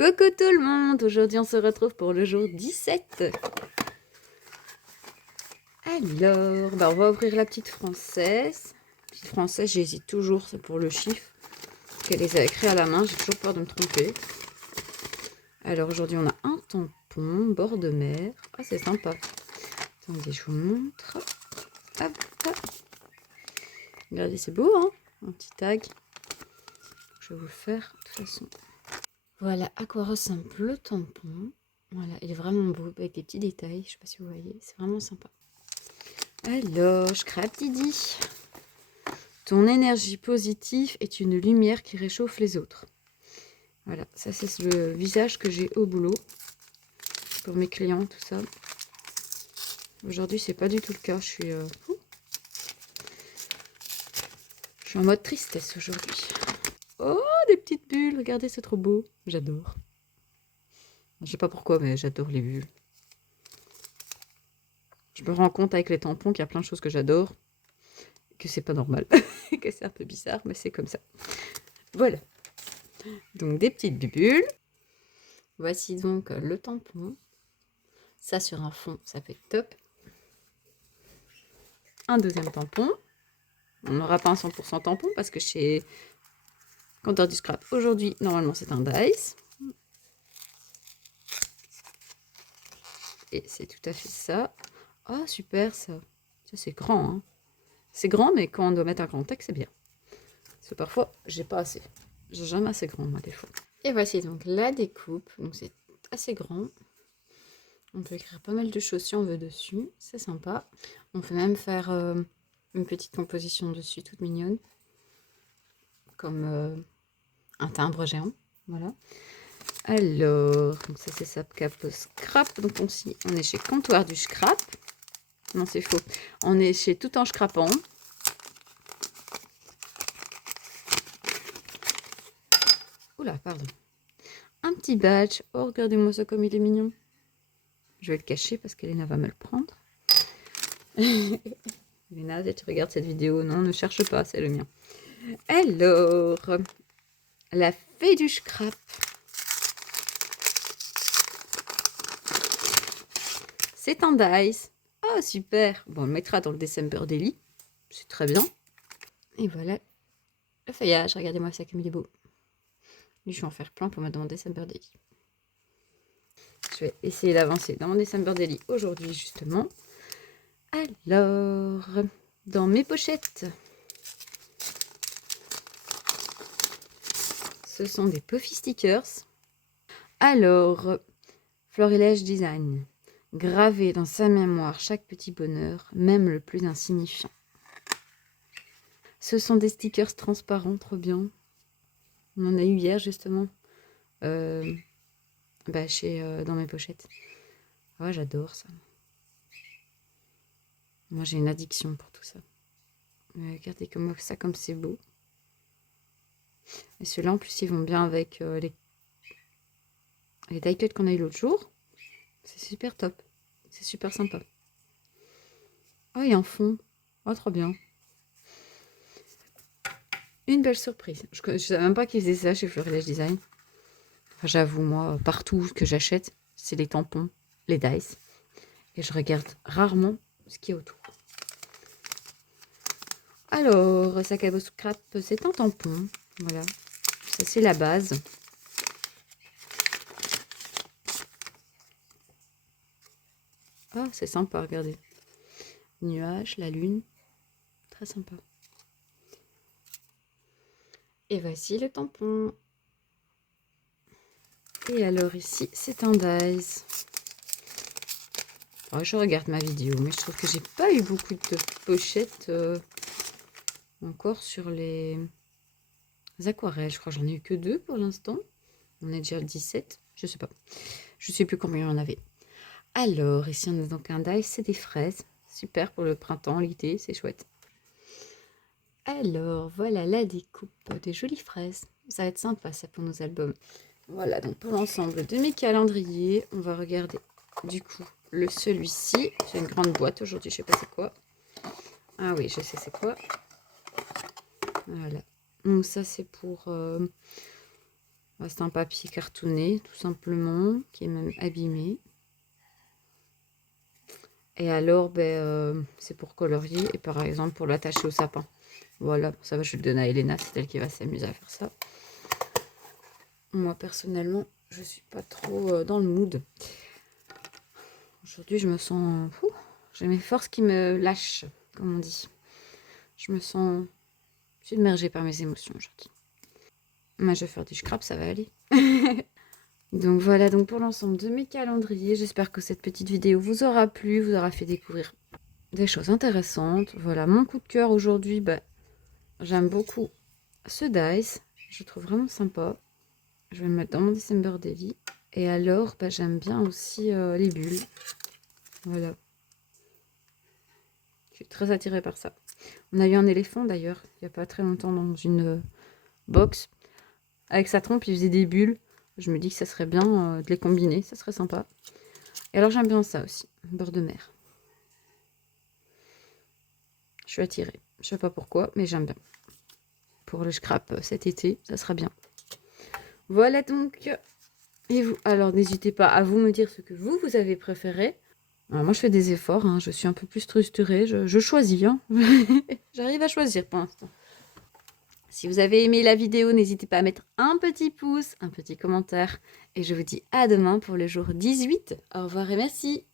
Coucou tout le monde, aujourd'hui on se retrouve pour le jour 17. Alors, on va ouvrir la petite française. Petite française, j'hésite toujours, c'est pour le chiffre. Parce qu'elle les a écrits à la main, j'ai toujours peur de me tromper. Alors aujourd'hui on a un tampon, bord de mer. Ah c'est sympa. Attendez, je vous montre. Hop, hop. Regardez, c'est beau hein, un petit tag. Je vais vous le faire de toute façon. Voilà à quoi ressemble le tampon. Voilà, il est vraiment beau avec des petits détails. Je sais pas si vous voyez, c'est vraiment sympa. Alors, Scrap Didi. Ton énergie positive est une lumière qui réchauffe les autres. Voilà, ça c'est le visage que j'ai au boulot. Pour mes clients, tout ça. Aujourd'hui, c'est pas du tout le cas. Je suis en mode tristesse aujourd'hui. Oh, des petites bulles. Regardez, c'est trop beau. J'adore. Je sais pas pourquoi, mais j'adore les bulles. Je me rends compte avec les tampons qu'il y a plein de choses que j'adore. Que c'est pas normal. Que c'est un peu bizarre, mais c'est comme ça. Voilà. Donc, des petites bulles. Voici donc le tampon. Ça sur un fond, ça fait top. Un deuxième tampon. On n'aura pas un 100% tampon parce que chez Comptoir du Scrap, aujourd'hui, normalement, c'est un dice. Et c'est tout à fait ça. Ah, super, ça. Ça, c'est grand. Hein. C'est grand, mais quand on doit mettre un grand texte, c'est bien. Parce que parfois, j'ai pas assez. J'ai jamais assez grand, moi, des fois. Et voici donc la découpe. Donc, c'est assez grand. On peut écrire pas mal de choses si on veut dessus. C'est sympa. On peut même faire une petite composition dessus, toute mignonne. Comme un timbre géant. Voilà. Alors, donc ça c'est sa cape scrap. Donc on est chez Comptoir du Scrap. Non, c'est faux. On est chez Tout en Scrapant. Oula, pardon. Un petit badge. Oh, regardez-moi ça comme il est mignon. Je vais le cacher parce qu'Elena va me le prendre. Elena, tu regardes cette vidéo. Non, ne cherche pas, c'est le mien. Alors, la fée du scrap. C'est un dice. Oh, super. Bon, on le mettra dans le December Daily. C'est très bien. Et voilà le feuillage. Regardez-moi ça comme il est beau. Lui, je vais en faire plein pour mettre dans mon December Daily. Je vais essayer d'avancer dans mon December Daily aujourd'hui, justement. Alors, dans mes pochettes, ce sont des Puffy Stickers. Alors, Florilège Design. Gravé dans sa mémoire chaque petit bonheur, même le plus insignifiant. Ce sont des stickers transparents, trop bien. On en a eu hier, justement. Dans mes pochettes. Ouais, j'adore ça. Moi, j'ai une addiction pour tout ça. Regardez comme ça, comme c'est beau. Et ceux-là, en plus, ils vont bien avec les die cuts qu'on a eu l'autre jour. C'est super top. C'est super sympa. Oh, il y a un fond. Oh, trop bien. Une belle surprise. Je ne savais même pas qu'ils faisaient ça chez Florilège Design. Enfin, j'avoue, moi, partout que j'achète, c'est les tampons, les dice. Et je regarde rarement ce qu'il y a autour. Alors, sac à dos scrap, c'est un tampon. Voilà. Ça, c'est la base. Ah, c'est sympa, regardez. Nuages, la lune. Très sympa. Et voici le tampon. Et alors ici, c'est un dice. Alors, je regarde ma vidéo, mais je trouve que j'ai pas eu beaucoup de pochettes encore sur les aquarelles. Je crois que j'en ai eu que 2 pour l'instant. On est déjà le 17, je sais pas. Je sais plus combien il y en avait. Alors, ici on a donc un dice, c'est des fraises. Super pour le printemps, l'été, c'est chouette. Alors, voilà la découpe des jolies fraises. Ça va être sympa ça pour nos albums. Voilà, donc pour l'ensemble de mes calendriers, on va regarder du coup celui-ci. J'ai une grande boîte aujourd'hui, je sais pas c'est quoi. Ah oui, je sais c'est quoi. Voilà. Donc ça c'est pour Ouais, c'est un papier cartonné, tout simplement, qui est même abîmé. Et alors, c'est pour colorier et par exemple pour l'attacher au sapin. Voilà, ça va, je vais le donner à Elena, c'est elle qui va s'amuser à faire ça. Moi, personnellement, je suis pas trop dans le mood. Aujourd'hui, je me sens... j'ai mes forces qui me lâchent, comme on dit. Je me sens submergée par mes émotions aujourd'hui. Moi, je vais faire du scrap, ça va aller. Donc voilà, donc pour l'ensemble de mes calendriers, j'espère que cette petite vidéo vous aura plu, vous aura fait découvrir des choses intéressantes. Voilà, mon coup de cœur aujourd'hui, j'aime beaucoup ce dice. Je le trouve vraiment sympa. Je vais le mettre dans mon December Daily. Et alors, j'aime bien aussi les bulles. Voilà. Je suis très attirée par ça. On a eu un éléphant d'ailleurs, il n'y a pas très longtemps, dans une box. Avec sa trompe, il faisait des bulles. Je me dis que ça serait bien de les combiner, ça serait sympa. Et alors, j'aime bien ça aussi, bord de mer. Je suis attirée. Je sais pas pourquoi, mais j'aime bien. Pour le scrap cet été, ça sera bien. Voilà donc. Et vous, alors n'hésitez pas à vous me dire ce que vous avez préféré. Alors, moi, je fais des efforts, hein, je suis un peu plus structurée, je choisis. Hein. J'arrive à choisir pour l'instant. Si vous avez aimé la vidéo, n'hésitez pas à mettre un petit pouce, un petit commentaire. Et je vous dis à demain pour le jour 18. Au revoir et merci.